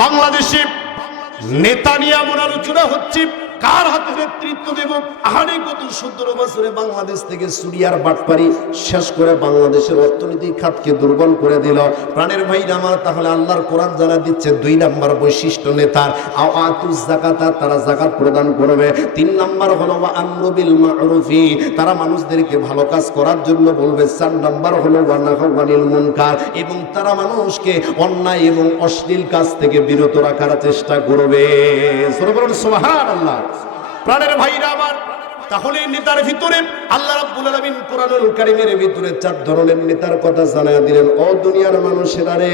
বাংলাদেশে নেতা নিয়ে এমন আলোচনা হচ্ছে, কার হাতে নেতৃত্ব দেব। আহারে গত 17 বছরে বাংলাদেশ থেকে চুরিয়ার বাটপারি শেষ করে বাংলাদেশের অর্থনৈতিক খাতকে দুর্বল করে দিল। প্রাণের ভাইরা আমার, তাহলে আল্লাহর কোরআন জানা দিচ্ছে 2 নাম্বার বৈশিষ্ট্য নেতার, আওয়াতুজ যাকাতা, তারা যাকাত প্রদান করবে। 3 নাম্বার হলো ওয়া আমরু বিল মা'রুফি, তারা মানুষদেরকে ভালো কাজ করার জন্য বলবে। 4 নাম্বার হলো ওয়া নাহু আনিল মুনকার, এবং তারা মানুষকে অন্যায় এবং অশ্লীল কাজ থেকে বিরত রাখার চেষ্টা করবে। সুবহানাল্লাহ। প্রাণের ভাইরা আমার, তাহলে নেতার ভিতরে আল্লাহ রাব্বুল আলামিন কোরআনুল কারীমের ভিতরে 4 ধরনের নেতার কথা জানায়া দিলেন। ও দুনিয়ার মানুষেরা রে,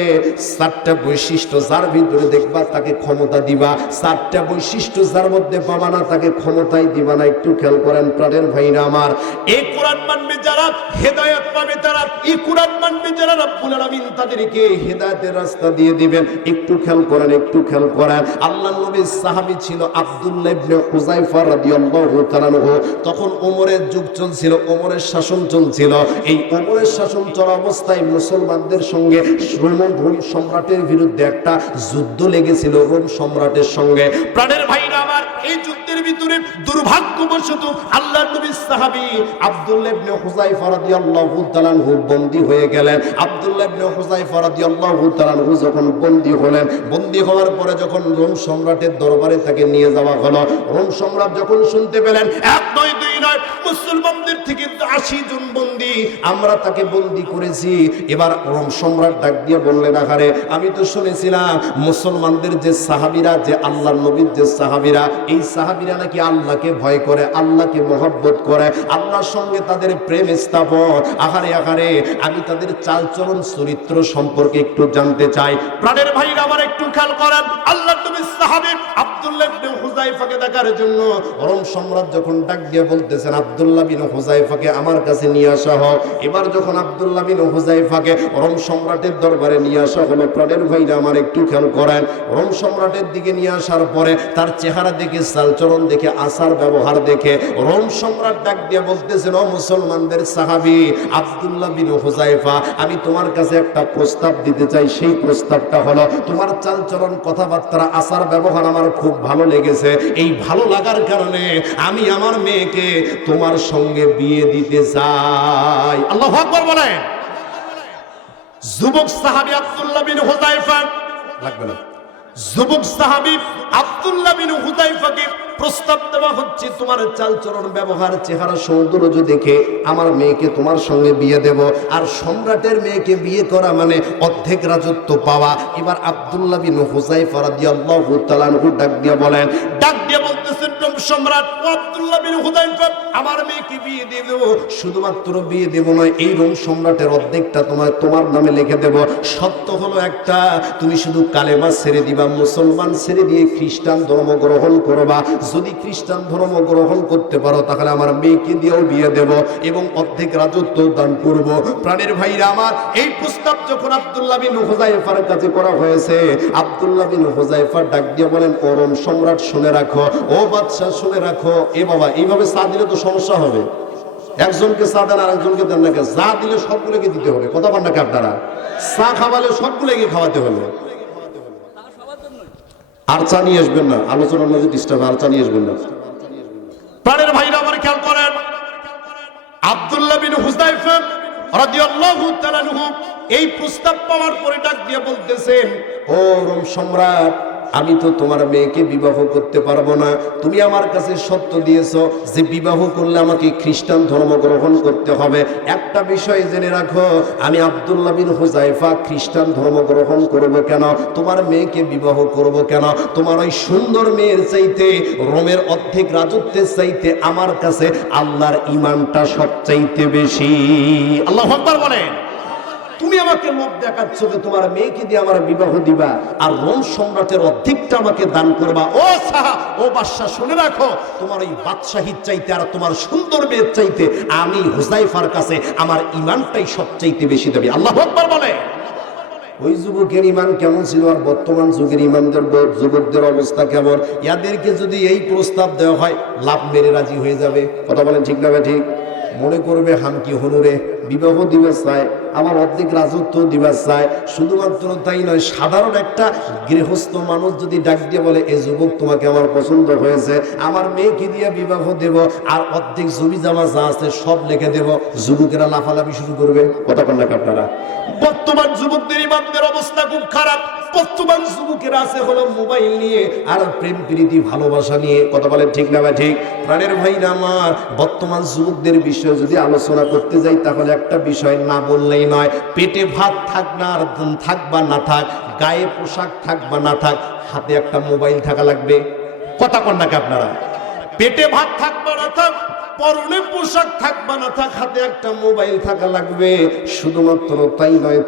4টা বৈশিষ্ট্য যার ভিতরে দেখবা তাকে ক্ষমতা দিবা, 4টা বৈশিষ্ট্য যার মধ্যে পাবা না তাকে ক্ষমতাই দিবা না। একটু খেয়াল করেন প্রাণের ভাইরা আমার, এই কোরআন মানবে যারা হেদায়েত পাবে তারা, এই কোরআন মানবে যারা রাব্বুল আলামিন তাদেরকে হেদায়েতের রাস্তা দিয়ে দিবেন। একটু খেয়াল করেন, একটু খেয়াল করেন। আল্লাহর নবীর সাহাবী ছিল আব্দুল্লাহ ইবনে হুযায়ফা রাদিয়াল্লাহু তাআলা আনহু। তখন ওমরের যুগ চলছিল, ওমরের শাসন চলছিল। এই ওমরের শাসন চলা অবস্থায় মুসলমানদের সঙ্গে রোম সম্রাটের বিরুদ্ধে একটা যুদ্ধ লেগেছিল, রোম সম্রাটের সঙ্গে। প্রাণের ভাইরা আমার, এই যুদ্ধের ভিতরে দুর্ভাগ্যবশত আল্লাহর নবীর সাহাবী আব্দুল্লাহ ইবনে হুযায়ফা রাদিয়াল্লাহু তাআলা আনহু বন্দী হয়ে গেলেন। আব্দুল্লাহ ইবনে হুযায়ফা রাদিয়াল্লাহু তাআলা আনহু যখন বন্দী হলেন, বন্দী হওয়ার পরে যখন রোম সম্রাটের দরবারে তাকে নিয়ে যাওয়া হলো, রোম সম্রাট যখন শুনতে পেলেন 1 নয় 2 নয় মুসলমানদের থেকে 80 জন বন্দী, আমরা তাকে বন্দী করেছি। এবার রোম সম্রাট ডাক দিয়ে বললেন, আহারে আমি তো শুনেছিলাম মুসলমানদের যে সাহাবীরা, যে আল্লাহর নবীর যে সাহাবীরা, এই সাহাবীরা নাকি আল্লাহকে ভয় করে, আল্লাহকে মহব্বত করে, আল্লাহর সঙ্গে তাদের প্রেম স্থাপন। আহারে আহারে, আমি তাদের চালচলন চরিত্র সম্পর্কে একটু জানতে চাই। প্রাণের ভাইরা আমার, একটু খেয়াল করেন। আল্লাহর নবীর সাহাবী আব্দুল্লাহ ইবনে হুযায়ফাকে দেখার জন্য রোম সম্রাট যখন ডাক দিয়ে বলতেছেন, আব্দুল্লাহ বিন হুযায়ফাকে আমার কাছে নিয়ে আসা হোক। এবার যখন আব্দুল্লাহ বিন হুযায়ফাকে রোম সম্রাটের দরবারে নিয়ে আসা হলো, প্রাণের ভাইরা আমার একটু খেয়াল করেন। রোম সম্রাটের দিকে নিয়ে আসার পরে তার চেহারা দেখে, চালচলন দেখে, আচার ব্যবহার দেখে রোম সম্রাট ডাক দিয়ে বলতেছেন, ও মুসলমানদের সাহাবী আব্দুল্লাহ বিন হুযায়ফা, আমি তোমার কাছে একটা প্রস্তাব দিতে চাই। সেই প্রস্তাবটা হলো, তোমার চালচলন, কথাবার্তা, আচার ব্যবহার আমার খুব ভালো লেগেছে। এই ভালো লাগার কারণে আমি আমার মেয়েকে তোমার সঙ্গে বিয়ে দিতে চাই। আল্লাহু আকবার বলেন। যুবক সাহাবী আব্দুল্লাহ বিন হুযায়ফা, লাগবে না, যুবক সাহাবী আব্দুল্লাহ বিন হুযায়ফাকে প্রস্তাব দেওয়া হচ্ছে, তোমার চালচলন, ব্যবহার, চেহারা, সৌন্দর্য দেখে আমার মেয়েকে তোমার সঙ্গে বিয়ে দেব। আর সম্রাটের মেয়েকে বিয়ে করা মানে অর্ধেক রাজত্ব পাওয়া। এবার আব্দুল্লাহ বিন হুযায়ফা রাদিয়াল্লাহু তাআলা আনহু ডাক দিয়ে বলেন, ডাক দিয়ে বলতেছেন, সম্রাট ও আব্দুল্লাহ বিন হুযায়ফা, আমার মেয়েকে বিয়ে দিয়ে দেব। শুধুমাত্র বিয়ে দেব নয়, এই রোম সম্রাটের অর্ধেকটা তোমার নামে লিখে দেব। সত্য হলো একটা, তুমি শুধু কালেমা ছেড়ে দিবা, মুসলমান ছেড়ে দিয়ে খ্রিস্টান ধর্ম গ্রহণ করবা। যদি খ্রিস্টান ধর্ম গ্রহণ করতে পারো তাহলে আমার মেয়েকে দিয়েও বিয়ে দেব এবং অর্ধেক রাজত্ব দান করব। প্রাণের ভাইরা আমার, এই প্রস্তাব যখন আব্দুল্লাহ বিন হুযায়ফার কাছে করা হয়েছে, আব্দুল্লাহ বিন হুযায়ফা ডাক দিয়ে বলেন, ও রোম সম্রাট শুনে রাখো, ও বাদশা শুনে রাখো। এ বাবা, এইভাবে চা দিলে তো সমস্যা হবে। একজনকে চা দেন আর একজনকে দেন না, চা দিলে সবগুলোকে দিতে হবে। কথা বলেন না আপনারা? চা খাওয়ালে সবগুলোকে খাওয়াতে হবে। আর চা নিয়ে আসবেন না, আলোচনার মাঝে ডিস্টার্ব, আর চা নিয়ে আসবেন না। প্রাণের ভাইরা আমার, খেয়াল করেন। আব্দুল্লাহ বিন হুযায়ফা রাদিয়াল্লাহু তাআলা আনহু এই প্রস্তাব পাওয়ার পরে ডাক দিয়ে বলতেছেন, ও রোম সম্রাট, আমি তো তোমার মেয়েকে বিবাহ করতে পারবো না। তুমি আমার কাছে সত্য দিয়েছো যে বিবাহ করলে আমাকে খ্রিস্টান ধর্ম গ্রহণ করতে হবে। একটা বিষয় জেনে রাখো, আমি আব্দুল্লাহ বিন হুযায়ফা খ্রিস্টান ধর্ম গ্রহণ করব কেন? তোমার মেয়েকে বিবাহ করব কেন? তোমার ওই সুন্দর মেয়ের চাইতে, রোমের অর্ধেক রাজত্বের চাইতে আমার কাছে আল্লাহর ঈমানটা সবচাইতে বেশি। আল্লাহু আকবার বলেন। তুমি আমাকে লোভ দেখাচ্ছ যে তোমার মেয়েকে দিয়ে আমার বিবাহ দিবা আর রোম সম্রাটের অর্ধেকটা আমাকে দান করবা। ও সাহা, ও বাদশা শুনে রাখো, তোমার ওই বাদশাহীর চাইতে আর তোমার সুন্দর মেয়ের চাইতে আমি হুযায়ফার কাছে আমার ঈমানটাই সবচাইতে বেশি দেবে। আল্লাহু আকবার বলে। ওই যুবকের ঈমান কেমন ছিল আর বর্তমান যুগের ঈমানদার যুবকদের অবস্থা কেমন? এদেরকে যদি এই প্রস্তাব দেওয়া হয়, লাভ মেরে রাজি হয়ে যাবে। কথা বলেন ঠিক না? ঠিক। মনে করবে হামকি হনুরে বিবাহ দিবে চায়, আমার অর্ধেক রাজত্ব দিবা চায়। শুধুমাত্র তাই নয়, সাধারণ একটা গৃহস্থ মানুষ যদি ডাক দিয়ে বলে এ যুবক তোমাকে আমার পছন্দ হয়েছে, আমার মেয়েকে দিয়ে বিবাহ দেব, আর অর্ধেক জমি জামা যা আছে সব লিখে দেব, যুবকেরা লাফালাফি শুরু করবে। কথা বলেন না আপনারা? বর্তমান যুবকদের ইমানদের অবস্থা খুব খারাপ। বর্তমান যুবকেরা আছে হলো মোবাইল নিয়ে আর প্রেম প্রীতি ভালোবাসা নিয়ে। কথা বলেন ঠিক না বা ঠিক? প্রাণের ভাইরা আমার, বর্তমান যুবকদের বিষয়ে যদি আলোচনা করতে যাই তাহলে একটা বিষয় না বললেই নয়। পেটে ভাত থাক না আর থাক বা না থাক, গায়ে পোশাক থাক বা না থাক, হাতে একটা মোবাইল থাকা লাগবে। কথা কন নাকি আপনারা? পেটে ভাত থাক বা না থাক, পরনে পোশাক থাক বা না থাক, হাতে একটা মোবাইল থাকা লাগবে। শুধুমাত্র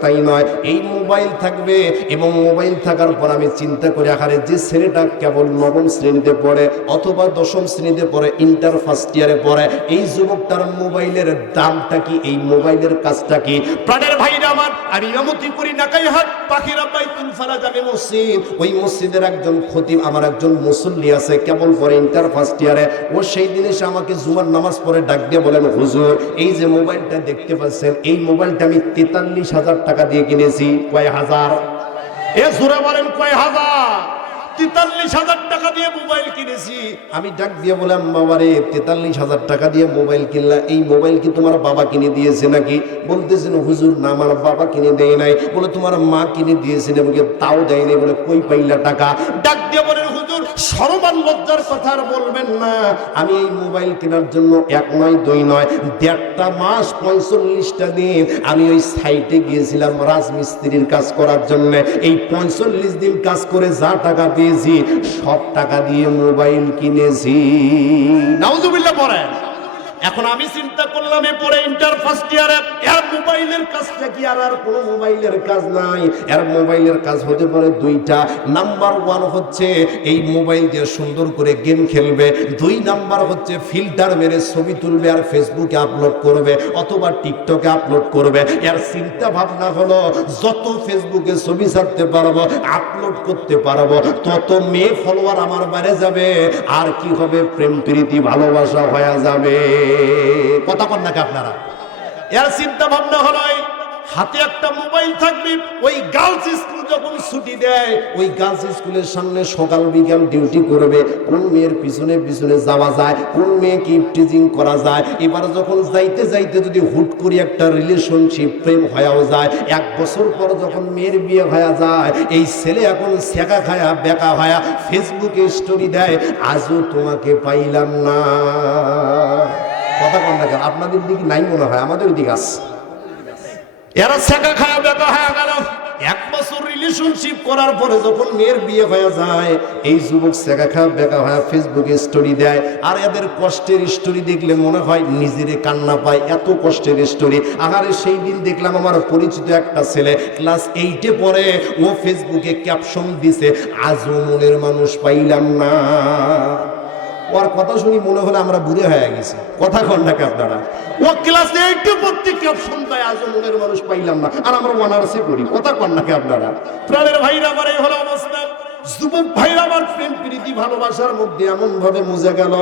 তাই নয়, এই মোবাইল থাকবে এবং মোবাইল থাকার পর আমি চিন্তা করি, আহারে যে ছেলেটা কেবল নবম শ্রেণীতে পড়ে অথবা দশম শ্রেণীতে পড়ে, ইন্টার ফার্স্ট ইয়ারে পড়ে, এই যুবকটার মোবাইলের দামটা কি, এই মোবাইলের কাজটা কি? প্রাণের ভাইরা আমার, আমি ইমামতি করি নাকাইহাট পাখিরা বাইতুল ফারাজ আমি মসজিদ, ওই মসজিদের একজন খতিব, আমার একজন মুসল্লি আছে, কেবল পড়ে ইন্টার ফার্স্ট ইয়ারে। ও সেই দিন এসে আমাকে জুমার নামাজ পড়ে ডাক দিয়ে বলেন, হুজুর এই যে মোবাইলটা দেখতে পাচ্ছেন, এই মোবাইলটা আমি 43,000 টাকা দিয়ে কিনেছি। কয় হাজার? এ জোরে বলেন কয় হাজার? 43,000 টাকা দিয়ে মোবাইল কিনেছি। আমি ডাক দিয়ে বললাম, বাবারে 43,000 টাকা দিয়ে মোবাইল কিনলা, এই মোবাইল কি তোমার বাবা কিনে দিয়েছে নাকি? বলতেছেন হুজুর না, আমার বাবা কিনে দেয় নাই। বলে তোমার মা কিনে দিয়েছিল? আমাকে তাও দেয় নাই। বলে কই পাইলা টাকা? ডাক দিয়ে বলেন, হুজুর শরম আর লজ্জার কথা আর বলবেন না, আমি এই মোবাইল কেনার জন্য 1 নয় 2 নয় 1.5 মাস 45টা দিন আমি ওই সাইটে গিয়েছিলাম রাজমিস্ত্রির কাজ করার জন্য। এই 45 দিন কাজ করে যা টাকা পেয়েছি সব টাকা দিয়ে মোবাইল কিনেছি। নাউজুবিল্লাহ পড়েন। এখন আমি চিন্তা করলাম, এ পরে ইন্টার ফার্স্ট ইয়ারে এর মোবাইলের কাজটা কি? আর কোনো মোবাইলের কাজ নাই। এর মোবাইলের কাজ হতে পারে দুইটা। নাম্বার 1 হচ্ছে এই মোবাইল দিয়ে সুন্দর করে গেম খেলবে। 2 নাম্বার হচ্ছে ফিল্টার মেরে ছবি তুলবে আর ফেসবুকে আপলোড করবে অথবা টিকটকে আপলোড করবে। এর চিন্তা ভাবনা হলো যত ফেসবুকে ছবি ছাড়তে পারবো, আপলোড করতে পারবো, তত মেয়ে ফলোয়ার আমার বেড়ে যাবে, আর কি হবে, প্রেম প্রীতি ভালোবাসা হয়ে যাবে। কথা বল নাকি আপনারা? এর চিন্তা ভাবনা হলো হাতে একটা মোবাইল থাকবে। ওই গার্লস স্কুল যখন ছুটি দেয়, ওই গার্লস স্কুলের সামনে সকাল বিকাল ডিউটি করবে। কোন মেয়ের পিছনে পিছনে যাওয়া যায়, কোন মেয়েকে ইফটিজিং করা যায়। এবার যখন যাইতে যাইতে যদি হুট করে একটা রিলেশনশিপ প্রেম হয়েও যায়, 1 বছর পর যখন মেয়ের বিয়ে হয়ে যায়, এই ছেলে এখন শেখা খায়া বেকা হয়া ফেসবুকে স্টোরি দেয়, আজও তোমাকে পাইলাম না। কথা কন না কেন? আপনাদের দিকে নাই মনে হয়, আমাদের দিকে আছে। এরা শেখা খায়া বেকা হয়ে গেল। 1 বছর রিলেশনশিপ করার পরে যখন মেয়ের বিয়ে হয়ে যায়, এই যুবক শেখা খায়া বেকা হয়ে ফেসবুকে স্টোরি দেয়। আর এদের কষ্টের স্টোরি দেখলে মনে হয় নিজেরে কান্না পায়, এত কষ্টের স্টোরি। আহারে সেই দিন দেখলাম আমার পরিচিত একটা ছেলে ক্লাস 8-এ পড়ে, ও ফেসবুকে ক্যাপশন দিছে, আজও মনের মানুষ পাইলাম না। ওর কথা শুনি মনে হলে আমরা বুড়ে হয়ে গেছি। কথা কন নাকি আপনারা? ও ক্লাস 8-এ পড়তে ক্যাপশন দেয়, আজও মনের মানুষ পাইলাম না, আর আমরা অনার্সে পড়ি। কথা কন নাকি আপনারা? প্রাণের ভাইরা আমার এই হলো অবস্থা। যুবক ভাইরা আমার, প্রেম প্রীতি ভালোবাসার মধ্যে এমন ভাবে মুজে গেল,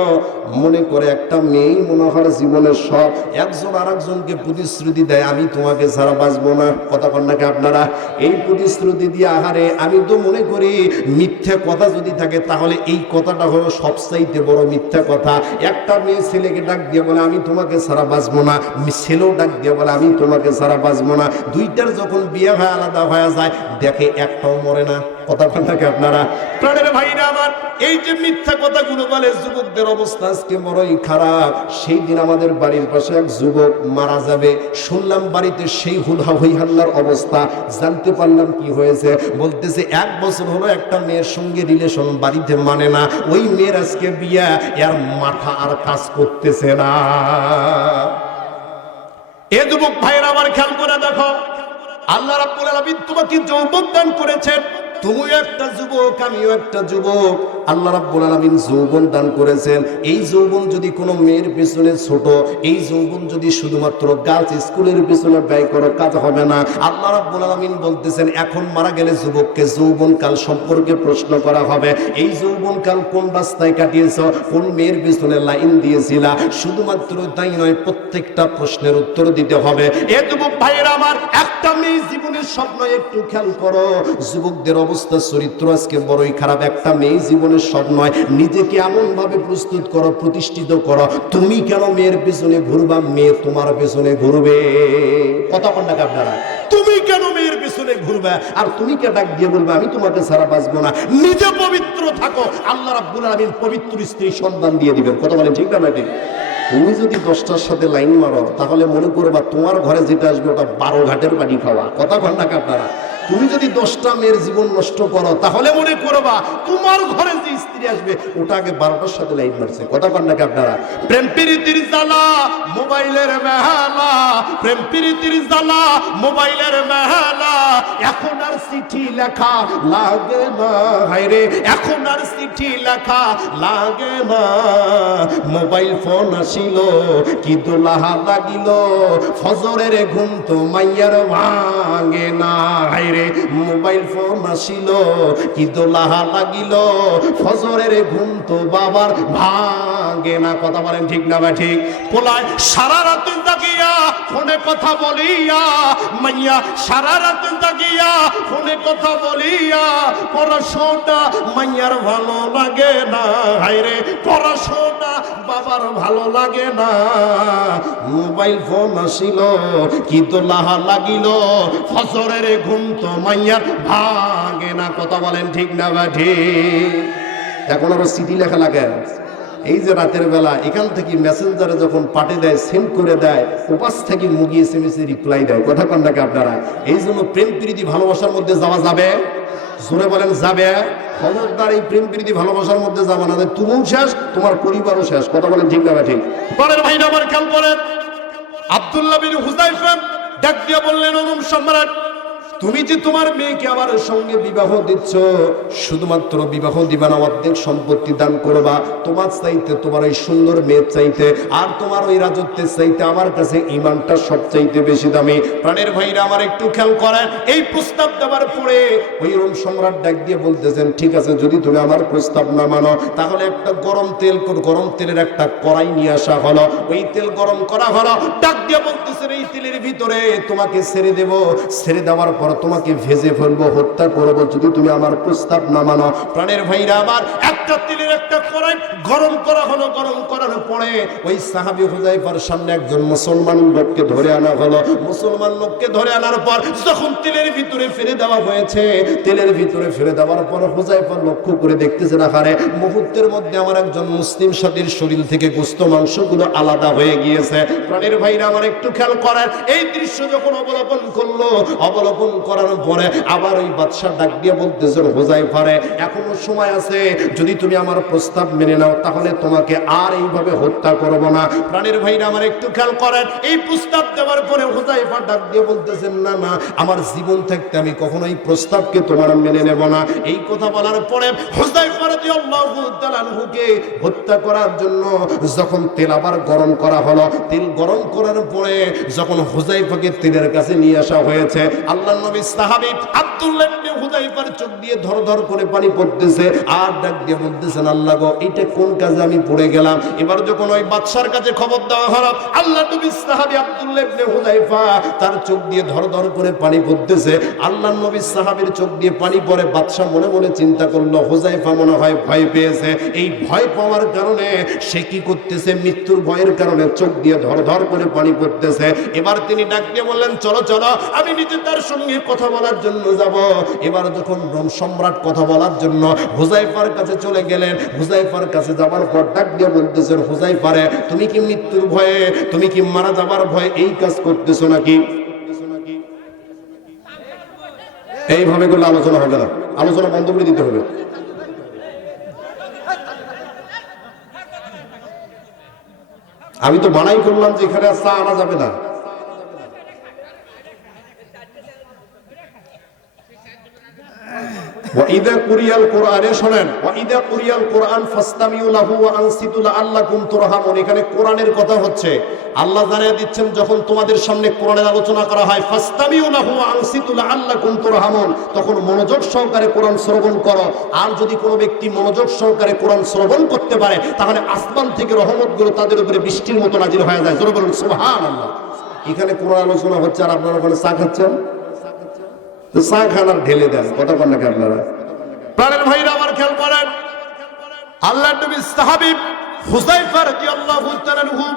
মনে করে একটা মেয়ে মনে হয় জীবনের সব। একজন আর একজনকে প্রতিশ্রুতি দেয়, আমি তোমাকে ছাড়া বাঁচবো না। কথা কন নাকি আপনারা? এই প্রতিশ্রুতি দিয়ে আহারে আমি তো মনে করি মিথ্যা কথা যদি থাকে তাহলে এই কথাটা হলো সবচাইতে বড় মিথ্যা কথা। একটা মেয়ে ছেলেকে ডাক দিয়ে বলে আমি তোমাকে ছাড়া বাঁচবো না, ছেলেও ডাক দিয়ে বলে আমি তোমাকে ছাড়া বাঁচবো না। দুইটার যখন বিয়ে হয় আলাদা হয়ে যায়, দেখে একটাও মরে না। কথা কন নাকি আপনারা? প্রাণের ভাইরা আমার, এই যে মিথ্যা কথাগুলো বলে যুবকদের অবস্থা আজকে বড়ই খারাপ। সেই দিন আমাদের বাড়ির পাশে এক যুবক মারা যাবে, শুনলাম বাড়িতে সেই হই হাল্লার অবস্থা। জানতে পারলাম কি হয়েছে। বলতেছে 1 বছর হলো একটা মেয়ের সঙ্গে রিলেশন বাড়িতে মানে না, ওই মেয়ের আজকে বিয়ে, এর মাথা আর কাজ করতেছে না। এ যুবক ভাইরা আমার খেয়াল করে দেখো, আল্লাহ রাব্বুল আলামিন তোমাকে যৌবন দান করেছেন, তুমিও একটা যুবক, আমিও একটা যুবক। আল্লাহ রাব্বুল আলামিন যৌবন দান করেছেন। এই যৌবন যদি কোনো মেয়ের পিছনে ছোট, এই যৌবন যদি শুধুমাত্র গার্লস স্কুলের পিছনে ব্যয় করো, কাজ হবে না। আল্লাহ রাব্বুল আলামিন বলতেছেন এখন মারা গেলে যুবককে যৌবনকাল সম্পর্কে প্রশ্ন করা হবে। এই যৌবনকাল কোন রাস্তায় কাটিয়েছো, কোন মেয়ের পিছনে লাইন দিয়েছিলা। শুধুমাত্র তাই নয়, প্রত্যেকটা প্রশ্নের উত্তর দিতে হবে। এ যুবক ভাইয়েরা আমার, একটা মেয়ে জীবনের স্বপ্ন একটু খেয়াল করো। যুবকদের অবস্থা চরিত্র আজকে বড়ই খারাপ। একটা মেয়ে জীবনের স্বপ্ন নয়, নিজেকে এমন ভাবে প্রস্তুত করো, প্রতিষ্ঠিত করো। তুমি কেন মেয়ের পিছনে ঘুরবা, মেয়ে তোমার পিছনে ঘুরবে। কথা বল না আপনারা, তুমি কেন মেয়ের পিছনে ঘুরবে, আর তুমি কে ডাক দিয়ে বলবে আমি তোমাকে ছাড়া বাঁচবো না। নিজে পবিত্র থাকো, আল্লাহ রাব্বুল আলামিন পবিত্র স্ত্রী সন্তান দিয়ে দিবেন। কথা বলেন ঠিক না ঠিক? তুমি যদি 10টার সাথে লাইন মারো, তাহলে মনে করবা তোমার ঘরে যেটা আসবে ওটা 12 ঘাটের পানি খাওয়া। কথা বল না আপনারা? তুমি যদি 10টা মেয়ের জীবন নষ্ট করো, তাহলে মনে করবা তোমার ঘরে যে স্ত্রী আসবে ওটা আগে 12টার সাথে লাইন মারছে। কথা বল না আপনারা? প্রেম প্রীতির জ্বালা মোবাইলের মেহালা, প্রেম প্রীতির জ্বালা মোবাইলের মেহালা। এখন আর চিঠি লেখা লাগে না, হায়রে এখন আর চিঠি লেখা লাগে না। মোবাইল ফোন আসিল কি দোলাহা লাগিল, ফজরের ঘুম তো মাইয়ার ভাঙে না। হায়রে মোবাইল ফোন আসিল কি দোলাহা লাগিল, ফজরের ঘুম তো বাবার ভাঙে না। কথা বলেন ঠিক না বা ঠিক? পোলায় সারা রাত জাগিয়া ফোনে কথা বলিয়া, মাইয়া সারা রাত জাগিয়া ফোনে কথা বলিয়া, পড়াশোনা মাইয়ার ভালো লাগে না। হায়রে পড়াশোনা বাবার ভালো লাগে না। মোবাইল ফোন আসিল কি দোলাহা লাগিল, ফজরের ঘুম তো মাইয়ার ভাঙে না। কথা বলেন ঠিক না বা ঠিক? এখন আরো চিঠি লেখা লাগে। এই যে রাতের বেলা এখান থেকে মেসেঞ্জারে যখন পাঠিয়ে দেয়, সেন্ড করে দেয়, ওপাশ থেকে মুগি এসএমএসে রিপ্লাই দেয়। কথা কন নাকি আপনারা? এই জন্য প্রেম প্রীতি ভালোবাসার মধ্যে যাওয়া যাবে? জোরে বলেন যাবে? খবরদার এই প্রেম প্রীতি ভালোবাসার মধ্যে যাবে না, তুমিও শেষ, তোমার পরিবারও শেষ। কথা বলেন ঠিক না ঠিক? বলেন ভাই না আমার খেয়াল করেন। আব্দুল্লাহ বিন হুযায়ফা ডাক দিয়ে বললেন, ওমর সম্রাট, তুমি যে তোমার মেয়েকে আমার সঙ্গে বিবাহ দিচ্ছ, শুধুমাত্র বিবাহ দিবা না, অর্ধেক সম্পত্তি দান করবা। তোমার চাইতে, তোমার এই সুন্দর মেয়ের চাইতে আর তোমার ওই রাজত্বের চাইতে আমার কাছে ইমানটা সবচাইতে বেশি দামি। প্রাণের ভাইরা আমার একটু খেয়াল করেন। এই প্রস্তাব দেওয়ার পরে ওই রোম সম্রাট ডাক দিয়ে বলতেছেন, ঠিক আছে, যদি তুমি আমার প্রস্তাব না মানো, তাহলে একটা গরম তেলের একটা কড়াই নিয়ে আসা হলো। ওই তেল গরম করা হলো। ডাক দিয়ে বলতেছেন, এই তেলের ভিতরে তোমাকে ছেড়ে দেব, ছেড়ে দেওয়ার পর তোমাকে ভেজে ফেলবো, হত্যা করবো, যদি তুমি আমার প্রস্তাব না মানো। প্রাণের ভাইরা আমার, একটা তেলের একটা কড়াই গরম করা হলো। গরম করার পরে ওই সাহাবী হুযায়ফার সামনে একজন মুসলমান লোককে ধরে আনা হলো। মুসলমান লোককে ধরে আনার পর যখন তেলের ভিতরে ফেলে দেওয়া হয়েছে, তেলের ভিতরে ফেলে দেওয়ার পর হুযায়ফা লক্ষ্য করে দেখতেছে, না হারে মুহূর্তের মধ্যে আমার একজন মুসলিম সাথীর শরীর থেকে গোশত মাংসগুলো আলাদা হয়ে গিয়েছে। প্রাণের ভাইরা আমার একটু খেয়াল করেন। এই দৃশ্য যখন অবলোকন করলো, অবলোকন করার পরে আবার ওই বাদশা ডাক দিয়ে বলতেছেন, হুযায়ফারে এখনো সময় আছে, যদি তুমি আমার প্রস্তাব মেনে নাও তাহলে তোমাকে আর এইভাবে হত্যা করব না। প্রাণের ভাইরা আমার একটু খেয়াল করেন। এই প্রস্তাব দেওয়ার পরে হুযায়ফা ডাক দিয়ে বলতেছেন, না না, আমার জীবন থাকতে আমি কখনো এই প্রস্তাবকে তোমার মেনে নেব না। এই কথা বলার পরে হুযায়ফা রাদিয়াল্লাহু তাআলা আনহুকে হত্যা করার জন্য যখন তেল আবার গরম করা হলো, তেল গরম করার পরে যখন হুযায়ফাকে তেলের কাছে নিয়ে আসা হয়েছে, আল্লাহর নবী সাহাবী আব্দুল্লাহ ইবনে হুযায়ফার চোখ দিয়ে ধর ধর করে পানি পড়তেছে, আর ডাক দিয়ে বলতেছেন, আল্লাহ গো, এটা কোন কাজে আমি পড়ে গেলাম। এবার যখন ওই বাদশার কাছে খবর দেওয়া হলো, আল্লাহ নবী সাহাবী আব্দুল্লাহ ইবনে হুযায়ফা তার চোখ দিয়ে ধর ধর করে পানি পড়তেছে। আল্লাহর নবী সাহাবীর চোখ দিয়ে পানি পড়ে। বাদশা মনে মনে চিন্তা করলো, হুযায়ফা মনে হয় ভয় পেয়েছে। এই ভয় পাওয়ার কারণে সে কি করতেছে, মৃত্যুর ভয়ের কারণে চোখ দিয়ে ধর ধর করে পানি পড়তেছে। এবার তিনি ডাক দিয়ে বললেন, চলো চলো, আমি নিজে তার সঙ্গে কথা বলার জন্য যাব। এবার যখন রোম সম্রাট কথা বলার জন্য হুযায়ফার কাছে চলে গেলেন, হুযায়ফার কাছে যাবার পর ডাক দিয়ে বলতেছেন, হুযায়ফারে তুমি কি মৃত্যুর ভয়ে, তুমি কি মারা যাবার ভয়ে এই কাজ করতেছো নাকি? এইভাবে করলে আলোচনা হবে না, আলোচনা বন্ধ করে দিতে হবে। আমি তো মানাই করলাম যে এখানে চা আনা যাবে না। ওয়াইদা কুরিয়াল কোরআনে শোনেন, ওয়াইদা কুরিয়াল কোরআন ফাসতামিউ লাহু ওয়া আনসিতু লাআল্লাকুম তুরহামুন। এখানে কোরআনের কথা হচ্ছে। আল্লাহ জানিয়ে দিচ্ছেন যখন তোমাদের সামনে কোরআনের আলোচনা করা হয়, ফাসতামিউ লাহু ওয়া আনসিতু লাআল্লাকুম তুরহামুন, তখন মনোযোগ সহকারে কোরআন শ্রবণ করো। আর যদি কোনো ব্যক্তি মনোযোগ সহকারে কোরআন শ্রবণ করতে পারে, তাহলে আসমান থেকে রহমতগুলো তাদের উপরে বৃষ্টির মতো নাজিল হয়ে যায়। জোরে বলুন সুবহানাল্লাহ। এখানে কোরআন আলোচনা হচ্ছে আর আপনারা ওখানে চা খাচ্ছেন, তো চা খান আর ঢেলে দেন, কথা বলেন নাকি আপনারা? প্রাণের ভাইরা আমার খেয়াল করেন, আল্লাহর নবী সাহাবী হুযায়ফা রাদিয়াল্লাহু তাআলা আনহু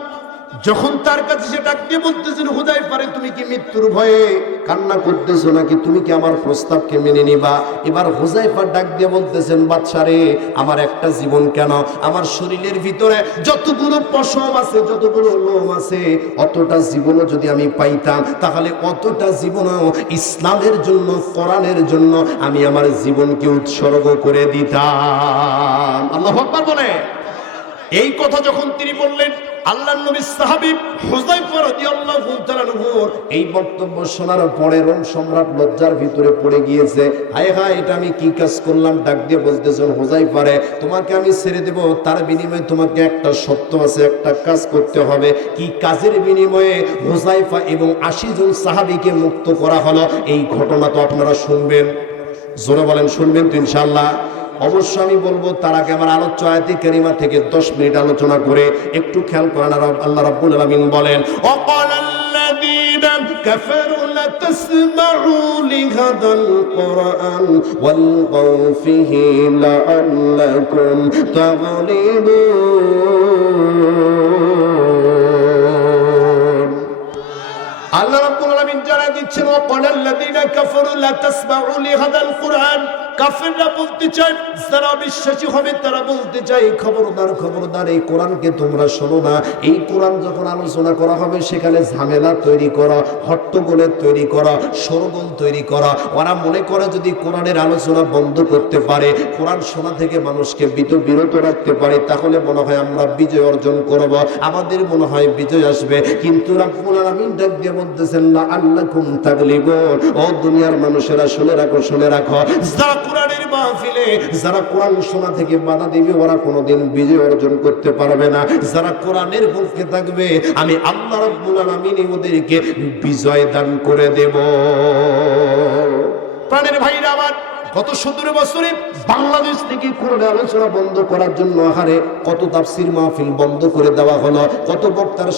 যখন তার কাছে সে ডাক দিয়ে বলতেছেন, হুযায়ফা রে, তুমি কি মৃত্যুর ভয়ে কান্না করতেছো নাকি তুমি কি আমার প্রস্তাবকে মেনে নিবা? এবার হুযায়ফা ডাক দিয়ে বলতেছেন, বাদশা রে, আমার একটা জীবন কেন, আমার শরীরের ভিতরে যতগুলো পশম আছে, যতগুলো লোম আছে, অতটা জীবনও যদি আমি পাইতাম, তাহলে অতটা জীবনও ইসলামের জন্য, কোরআনের জন্য আমি আমার জীবনকে উৎসর্গ করে দিতাম। আল্লাহু আকবার বলে। এই কথা যখন তিনি বললেন, আল্লাহর নবী সাহাবী হুযায়ফা রাদিয়াল্লাহু তাআলা আনহু এই বক্তব্য শোনার পরে রোম সম্রাট লজ্জার ভিতরে পড়ে গিয়েছে। হায় হায়, এটা আমি কি কাজ করলাম? ডাক দিয়ে বলতেছেন, হুযায়ফা রে, তোমাকে আমি ছেড়ে দেব, তার বিনিময়ে তোমাকে একটা শর্ত আছে, একটা কাজ করতে হবে। কি কাজের বিনিময়ে হুযায়ফা এবং 80 জন সাহাবীকে মুক্ত করা হলো, এই ঘটনা তো আপনারা শুনবেন। জোরে বলেন, শুনবেন তো ইনশাআল্লাহ? অবশ্য আমি বলবো তার আগে আমার আলোচ্য আয়াতে কারিমা থেকে 10 মিনিট আলোচনা করে একটু খেয়াল করেন। আল্লাহ রাব্বুল আলামিন বলেন, ওয়াকালাল্লাযীনা কাফারু লা তাসমাউ লিহাদাল কুরআন ওয়ালগাউ ফিহি লাআল্লাকুম তাগলিবুন। আল্লাহ রাব্বুল আলামিন জানাই দিচ্ছেন, ওয়াকালাল্লাযীনা কাফারু লা তাসমাউ লিহাদাল কুরআন। কাফেররা বলতে চায়, যারা বিশ্বাসী হবে তারা বলতে চায়, খবরদার খবরদার, এই কোরআনকে তোমরা শোনো না। এই কোরআন যখন আলোচনা করা হবে সেখানে ঝামেলা তৈরি করা, হট্টগোলের তৈরি করা, শোরগোল তৈরি করা। ওরা মনে করে যদি কোরআনের আলোচনা বন্ধ করতে পারে, কোরআন শোনা থেকে মানুষকে বিরত রাখতে পারে, তাহলে মনে হয় আমরা বিজয় অর্জন করব, আমাদের মনে হয় বিজয় আসবে। কিন্তু রাব্বুল আলামিন ডাক দিয়ে বলতেছেন, লাআল্লাকুম তাগলিবুন। ও দুনিয়ার মানুষেরা শুনে রাখো, শুনে রাখো, যারা কোরআনের মাহফিলে, যারা কোরআন শোনা থেকে বাধা দিবে, ওরা কোনোদিন বিজয় অর্জন করতে পারবে না। যারা কোরআনের পক্ষে থাকবে, আমি আল্লাহ রাব্বুল আলামিন ওদেরকে বিজয় দান করে দেব। প্রাণের ভাইরা আমার, গত 17 বছরে বাংলাদেশ থেকে কোরআনের আলোচনা বন্ধ করার জন্য হারে কত তাফসীর মাহফিল বন্ধ করে দেওয়া হলো, কত বক্তার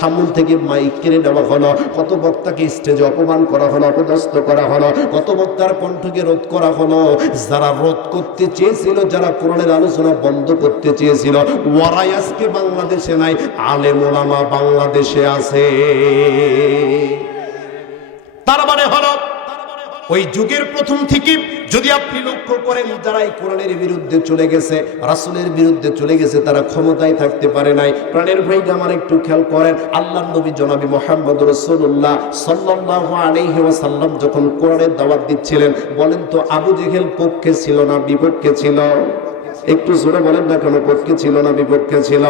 সামনে থেকে মাইক কেড়ে দেওয়া হলো, কত বক্তাকে স্টেজে অপমান করা হলো, অপদস্থ করা হলো, কত বক্তার কণ্ঠকে রোধ করা হলো। যারা রোধ করতে চেয়েছিল, যারা কোরআনের আলোচনা বন্ধ করতে চেয়েছিল, ওরাই আজকে বাংলাদেশে নাই, আলেম ওলামা বাংলাদেশে আছে। তার মানে হলো, ওই যুগের প্রথম থেকে যদি আপনি লক্ষ্য করেন, যারা এই কোরআনের বিরুদ্ধে চলে গেছে, রাসূলের বিরুদ্ধে চলে গেছে, তারা ক্ষমতায় থাকতে পারে নাই। প্রাণের ভাইটা আমার একটু খেয়াল করেন, আল্লাহর নবী জনাবি মুহাম্মদ রাসূলুল্লাহ সাল্লাল্লাহু আলাইহি ওয়াসাল্লাম যখন কোরআনের দাওয়াত দিচ্ছিলেন, বলেন তো আবু জেহেল পক্ষে ছিল না বিপক্ষে ছিল? একটু জোরে বলেন না কেন, পক্ষে ছিল না বিপক্ষে ছিল?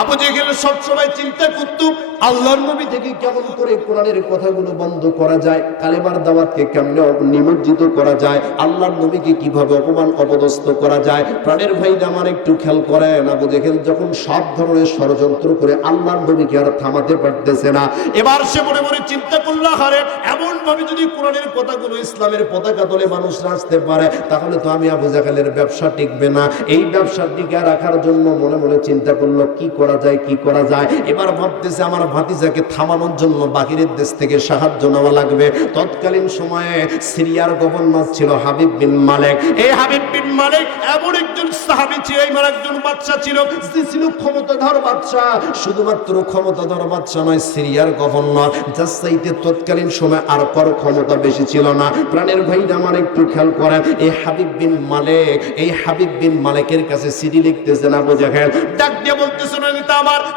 আবু জেহেল সবসময় চিন্তা করত, আল্লাহর নবী থেকে কেমন করে কোরআনের কথাগুলো বন্ধ করা যায়, কালেমার দাওয়াতকে কেমনে নিমজ্জিত করা যায়, আল্লাহর নবীকে কিভাবে অপমান অপদস্থ করা যায়। প্রাণের ভাইরা আমার একটু খেয়াল করেন, আবু জেহেল যখন সব ধরনের ষড়যন্ত্র করে আল্লাহর নবীকে আর থামাতে পারতেছে না, এবার সে মনে মনে চিন্তা করলো, হারে এমন ভাবে যদি কোরআনের কথাগুলো ইসলামের পতাকা তলে মানুষ আসতে পারে, তাহলে তো আমি আবু জেহেলের ব্যবসা টিকবে না। এই ব্যবসা টিকে রাখার জন্য মনে মনে চিন্তা করলো, কি করা যায়, কি করা যায়। এবার ভাবতেছে, আমার ভাতিজাকে থামানোর জন্য বাহিরের দেশ থেকে সাহায্য নেওয়া লাগবে। তৎকালীন সময়ে সিরিয়ার গভর্নর ছিল হাবিব বিন মালেক। এই হাবিব বিন মালেক এমন একজন সাহাবী ছিল, এমন একজন বাদশা ছিল, যে ছিল ক্ষমতাধর বাদশা। শুধুমাত্র ক্ষমতাধর বাদশা নয়, সিরিয়ার গভর্নর, যার চাইতে তৎকালীন সময় আর কারো ক্ষমতা বেশি ছিল না। প্রাণের ভাইরা আমার একটু খেয়াল করেন, এই হাবিব বিন মালেক, এই হাবিব বিন মালেকের কাছে চিঠি লিখতেছেন আবু জেহেল, ডাক দিয়ে বলতেছেন, শুনে নিতে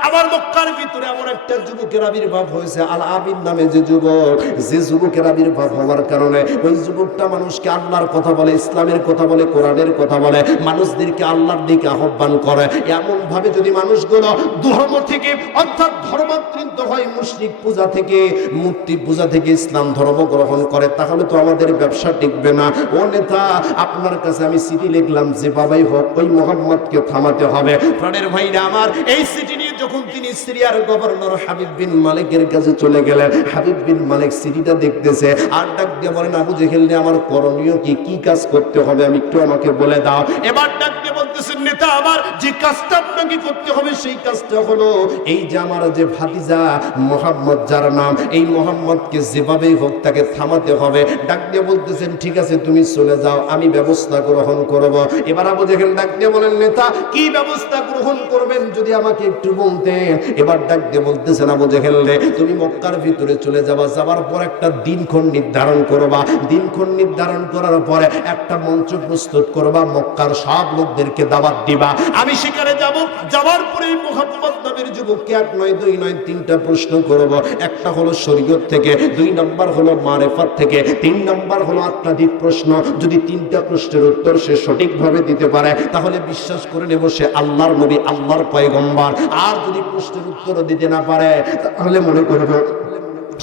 আমার মক্কার ভিতরে এমন একটা যুবকের আবির্ভাব হয়েছে, আল আবিদ নামে যে যুবক, যে যুবকের আবির্ভাব হওয়ার কারণে ওই যুবকটা মানুষকে আল্লাহর কথা বলে, ইসলামের কথা বলে, কোরআনের কথা বলে, মানুষদেরকে আল্লাহর দিকে আহ্বান করে। এমন ভাবে যদি মানুষগুলো ধর্ম থেকে অর্থাৎ ধর্মান্তরিত হয়, মুশরিক পূজা থেকে, মূর্তি পূজা থেকে ইসলাম ধর্ম গ্রহণ করে, তাহলে তো আমাদের ব্যবসা টিকবে না। ও নেতা, আপনার কাছে আমি চিঠি লিখলাম, যে বাবাই হোক ওই মোহাম্মদকে থামাতে হবে। প্রাণের ভাইরা আমার, এই চিঠি নিয়ে যখন তিনি সিরিয়ার গভর্নর হাবিব বিন মালিকের কাছে চলে গেলেন, হাবিব বিন মালিক চিঠিটা দেখতেছে আর ডাক দিয়ে বলেন, আবু জেহেল, আমার করণীয় কি, কি কাজ করতে হবে আমি একটু আমাকে বলে দাও। এবার ডাক দিয়ে বলতেছেন, নেতা আমার, যে কাজটা আপনাকে করতে হবে সেই কাজটা হলো এই যে আমার যে ভাতিজা মোহাম্মদ যার নাম, এই মোহাম্মদকে যেভাবেই হোক তাকে থামাতে হবে। ডাক দিয়ে বলতেছেন, ঠিক আছে তুমি চলে যাও, আমি ব্যবস্থা গ্রহণ করব। এবার আবু জেহেল ডাক দিয়ে বলেন, নেতা কি ব্যবস্থা গ্রহণ করবেন যদি আমাকে একটু বলতেন। এবার ডাক দিয়ে বলতেছেন, আবু জেহেল রে, তুমি মক্কার ভিতরে চলে যাবা, যাবার পর একটা দিনক্ষণ নির্ধারণ করবা, দিনক্ষণ নির্ধারণ করার পরে একটা মঞ্চ প্রস্তুত করবা, মক্কার সব লোকদেরকে দাওয়াত দিবা, আমি সেখানে যাব। যাওয়ার পরে মুহাম্মদ নবীর যুবককে এক নয় দুই নয় তিনটা প্রশ্ন করব। একটা হলো শরীয়ত থেকে, 2 নম্বর হলো মারেফাত থেকে, 3 নম্বর হলো আত্মাধিক প্রশ্ন। যদি 3টা প্রশ্নের উত্তর সে সঠিকভাবে দিতে পারে তাহলে বিশ্বাস করে নেব সে আল্লাহর নবী, আল্লাহর পয়গম্বর। আর যদি প্রশ্নের উত্তর দিতে না পারে তাহলে মনে করব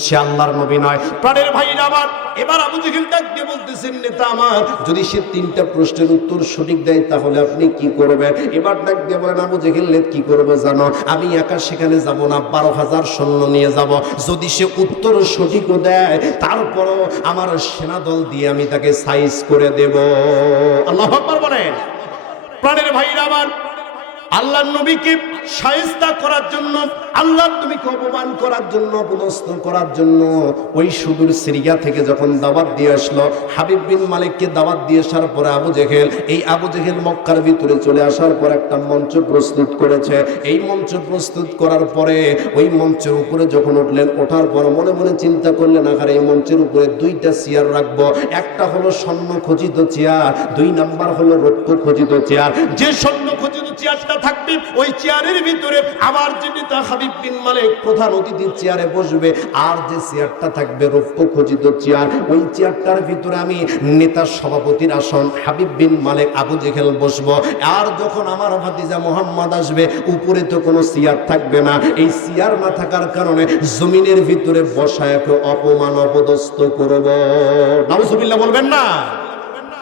সে আল্লাহর নবী নয়। প্রাণের ভাইরা আমার, এবার আবু জেহেল ডাক দিয়ে বলতেছেন, নেতা আমার, যদি সে 3টা প্রশ্নের উত্তর সঠিক দেয় তাহলে আপনি কি করবেন। এবার ডাক দিয়ে বলেন, আবু জেহেল কি করবে জানো, আমি একা সেখানে যাব না, 12,000 সৈন্য নিয়ে যাব। যদি সে উত্তর সঠিকও দেয় তারপরও আমার সেনা দল দিয়ে আমি তাকে সাইজ করে দেব। আল্লাহু আকবার বলেন। প্রাণের ভাইরা আমার, আল্লাহর নবীকে শায়েস্তা করার জন্য, আল্লাহর নবীকে অপমান করার জন্য, অপদস্থ করার জন্য ওই সুদূর সিরিয়া থেকে যখন দাওয়াত দিয়ে আসলো, হাবিব বিন মালিককে দাওয়াত দিয়ে আসার পরে আবু জেহেল মক্কার ভিতরে চলে আসার পর একটা মঞ্চ প্রস্তুত করেছে। এই মঞ্চ প্রস্তুত করার পরে ওই মঞ্চের উপরে যখন উঠলেন, ওঠার পর মনে মনে চিন্তা করলেন, আরে এই মঞ্চের উপরে 2টা চেয়ার রাখবো, একটা হলো স্বর্ণ খচিত চেয়ার, 2 নাম্বার হলো রৌপ্য খচিত চেয়ার। যে স্বর্ণ খচিত চেয়ারটা থাকবে ওই চেয়ারের ভিতরে আমার যে নেতা হাবিব বিন মালিক প্রধান অতিথির চেয়ারে বসবে, আর যে চেয়ারটা থাকবে রৌপ্য খচিত চেয়ার, ওই চেয়ারটার ভিতরে আমি নেতা সভাপতির আসন হাবিব বিন মালিক আবু জেহেল বসবো। আর যখন আমার ভাতিজা মোহাম্মদ আসবে, উপরে তো কোনো চেয়ার থাকবে না, এই চেয়ার না থাকার কারণে জমিনের ভিতরে বসায় অপমান অপদস্থ করব। নাউজুবিল্লাহ বলবেন না।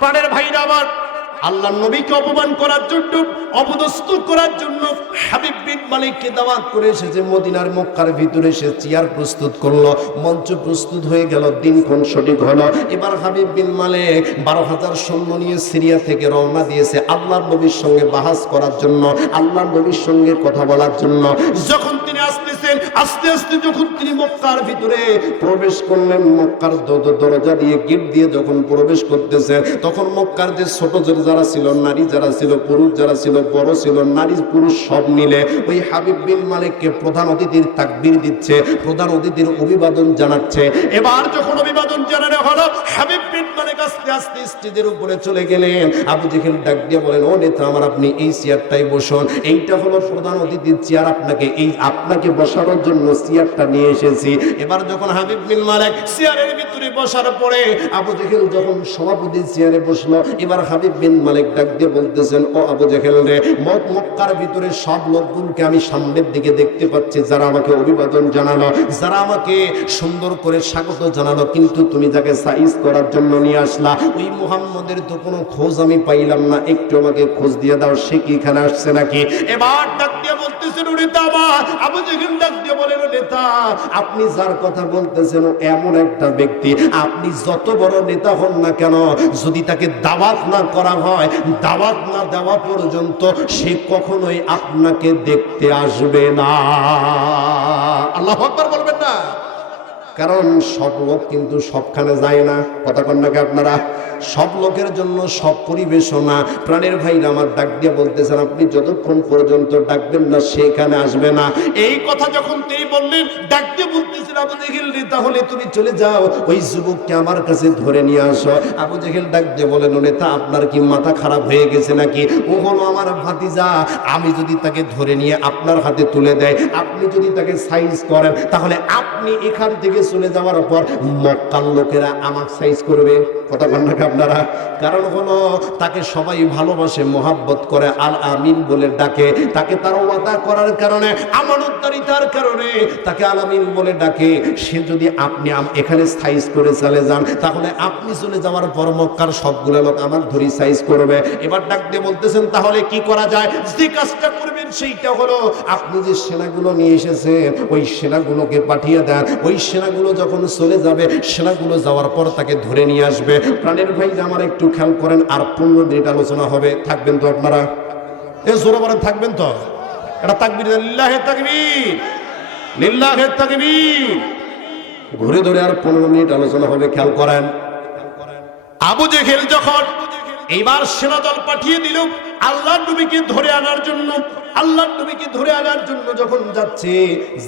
প্রাণের ভাইরা আমার, আল্লাহর নবীকে অপমান করার জন্য, অপদস্থ করার জন্য হাবিব বিন মালিককে দাওয়াত করে এসেছে মদিনার মক্কার ভিতরে। সে চেয়ার প্রস্তুত করলো, মঞ্চ প্রস্তুত হয়ে গেল, দিনক্ষণ সঠিক হলো। এবার হাবিব বিন মালিক 12,000 সৈন্য নিয়ে সিরিয়া থেকে রওনা দিয়েছে আল্লাহর নবীর সঙ্গে বাহাস করার জন্য, আল্লাহর নবীর সঙ্গে কথা বলার জন্য। যখন তিনি আসতেছেন, আস্তে আস্তে যখন তিনি মক্কার ভিতরে প্রবেশ করলেন, মক্কার দরজা দিয়ে, গেট দিয়ে যখন প্রবেশ করতেছেন, তখন মক্কার যে ছোট যারা ছিল, নারী যারা ছিল, পুরুষ যারা ছিল, বড় ছিল, নারী পুরুষ সব মিলে ওই হাবিব বিন মালিককে প্রধান অতিথির তাকবীর দিচ্ছে, প্রধান অতিথির অভিবাদন জানাচ্ছে। এবার যখন অভিবাদন জানানো হলো, হাবিব বিন মালিক আস্তে আস্তে স্টেজের উপরে চলে গেলেন। আবু জেহেল ডাক দিয়ে বলেন, ও নেতা আমার, আপনি এই চেয়ারটাই বসুন, এইটা হলো প্রধান অতিথির চেয়ার, আপনাকে বসানোর জন্য চেয়ারটা নিয়ে এসেছি। এবার যখন হাবিব বিন মালিক চেয়ারের ভিতরে বসার পরে আবু জেহেল যখন সভাপতির চেয়ারে বসলো, এবার হাবিব বিন মালিক ডাক দিয়ে বলতেছেন, ও আবু জেহেল রে, মক্কার ভিতরে সব লোকগুলোকে আমি সামনের দিকে দেখতে পাচ্ছি, যারা আমাকে অভিবাদন জানালো, যারা আমাকে সুন্দর করে স্বাগত জানালো, কিন্তু তুমি যাকে সাইজ করার জন্য নিয়ে আসলা, ওই মুহাম্মদের তো কোনো খোঁজ আমি পাইলাম না, একটু আমাকে খোঁজ দিয়ে দাও, সে কি এখানে আসছে নাকি। এবার ডাক দিয়ে বলতেছেন, নেতা আমার, আবু জেহেল ডাক দিয়ে বলেন, নেতা আপনি যার কথা বলতেছেন এমন একটা ব্যক্তি, আপনি যত বড় নেতা হন না কেন, যদি তাকে দাওয়াত না করা হয়, দাওয়াত না দেওয়া পর্যন্ত সে কখনোই আপনাকে দেখতে আসবে না। আল্লাহু আকবার বলবেন না। কারণ সব লোক কিন্তু সবখানে যায় না, কথা কন নাকি আপনারা? সব লোকের জন্য সব পরিবেশও না। প্রাণের ভাইরা আমার ডাক দিয়ে বলতেছেন, আপনি যতক্ষণ পর্যন্ত ডাকবেন না সেখানে আসবে না। এই কথা যখন তিনি বললেন, ডাক দিয়ে বলতেছেন, আবু জেহেল রে, তাহলে তুমি চলে যাও, ওই যুবককে আমার কাছে ধরে নিয়ে আসো। আবু জেহেল ডাক দিয়ে বলেন, ও নেতা, আপনার কি মাথা খারাপ হয়ে গেছে নাকি? ও হলো আমার ভাতিজা, আমি যদি তাকে ধরে নিয়ে আপনার হাতে তুলে দেয়, আপনি যদি তাকে সাইজ করেন, তাহলে আপনি এখান থেকে চলে যাওয়ার পর মক্কার লোকেরা আমাকে সাইজ করবে, কথা বলেন নাকি আপনারা? কারণ হলো তাকে সবাই ভালোবাসে, মোহাব্বত করে, আল আমিন বলে ডাকে। তাকে তার ওয়াদা করার কারণে, আমানতদারিতার কারণে তাকে আল আমিন বলে ডাকে। সে যদি আপনি এখানে সাইজ করে চলে যান, তাহলে আপনি চলে যাওয়ার পর মক্কার সবগুলো লোক আমার ধরি সাইজ করবে। এবার ডাক দিয়ে বলতেছেন, তাহলে কি করা যায়? যে কাজটা করবেন সেইটা হলো, আপনি যে সেনাগুলো নিয়ে এসেছেন ওই সেনাগুলোকে পাঠিয়ে দেন। ওই সেনাগুলো যখন চলে যাবে, সেনাগুলো যাওয়ার পর তাকে ধরে নিয়ে আসবে। প্রাণের ভাই আমার একটু খেয়াল করেন, আর 15 মিনিট আলোচনা হবে, থাকবেন তো আপনারা? জোরে বলেন, থাকবেন তো? এটা তাকবীর, লিল্লাহি তাকবীর, লিল্লাহি তাকবীর। ঘুরে ধরে আর 15 মিনিট আলোচনা হবে, খেয়াল করেন। আবু জেহেল যখন এইবার সেনাদল পাঠিয়ে দিল আল্লাহর নবীকে ধরে আনার জন্য, আল্লাহর নবীকে ধরে আনার জন্য যখন যাচ্ছে,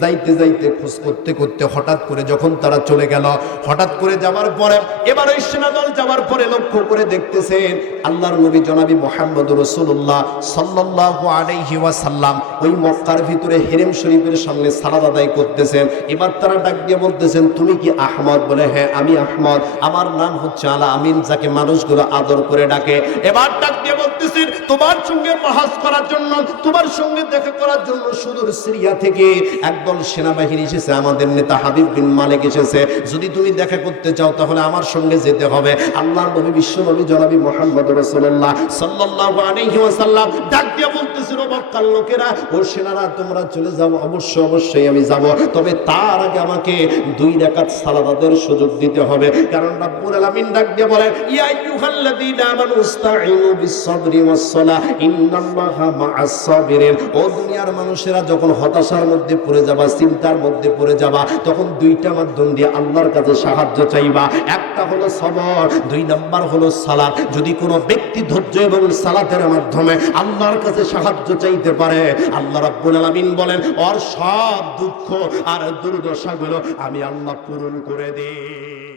যাইতে যাইতে খোঁজ করতে করতে হঠাৎ করে যখন তারা চলে গেল, হঠাৎ করে যাওয়ার পরে এবার ওই সেনাদল যাওয়ার পরে লক্ষ্য করে দেখতেছেন আল্লাহর নবী জনাবি মুহাম্মদ রাসূলুল্লাহ সাল্লাল্লাহু আলাইহি ওয়াসাল্লাম ওই মক্কার ভিতরে হেরেম শরীফের সামনে সালাত আদায় করতেছেন। এবার তারা ডাক দিয়ে বলতেছেন, তুমি কি আহমদ? বলে, হ্যাঁ আমি আহমদ, আমার নাম হচ্ছে আল আমিন, যাকে মানুষগুলো আদর করে ডাকে। এবার ডাক দিয়ে বলতেছেন, তোমার সঙ্গে বাহাস করার জন্য, তোমার সঙ্গে দেখা করার জন্য সুদূর সিরিয়া থেকে একদল সেনাবাহিনী এসেছে, আমাদের নেতা হাবিব বিন মালিক এসেছে। যদি তুমি দেখা করতে চাও তাহলে আমার সঙ্গে যেতে হবে। আল্লাহর নবী, বিশ্ব নবী জনাবি মুহাম্মদ রাসূলুল্লাহ সাল্লাল্লাহু আলাইহি ওয়াসাল্লাম ডাক দিয়ে বলতেছিল, মক্কার লোকেরা, ও সেনারা, তোমরা চলে যাও, অবশ্যই আমি যাব, তবে তার আগে আমাকে 2 রাকাত সালাত আদায়ের সুযোগ দিতে হবে। কারণ রব্বুল আলামিন ডাক দিয়ে বলেন, ইয়া আইয়ুহাল্লাযীনা আমানু ইসতাঈনু বিস-সাবরি ওয়াস-সালাহ ইন্নাল্লাহা মা'আস সাবিরিন। ও দুনিয়ার মানুষেরা, যখন হতাশার মধ্যে পড়ে যাবা, চিন্তার মধ্যে পড়ে যাবা, তখন 2টা মাধ্যম দিয়ে আল্লাহর কাছে সাহায্য চাইবা। একটা হলো সবর, 2 নাম্বার হলো সালাত। যদি কোনো ব্যক্তি ধৈর্য এবং সালাতের মাধ্যমে আল্লাহর কাছে সাহায্য চাইতে পারে, আল্লাহ রাব্বুল আলামিন বলেন, ওর সব দুঃখ আর দুর্দশাগুলো আমি আল্লাহ পূরণ করে দেই।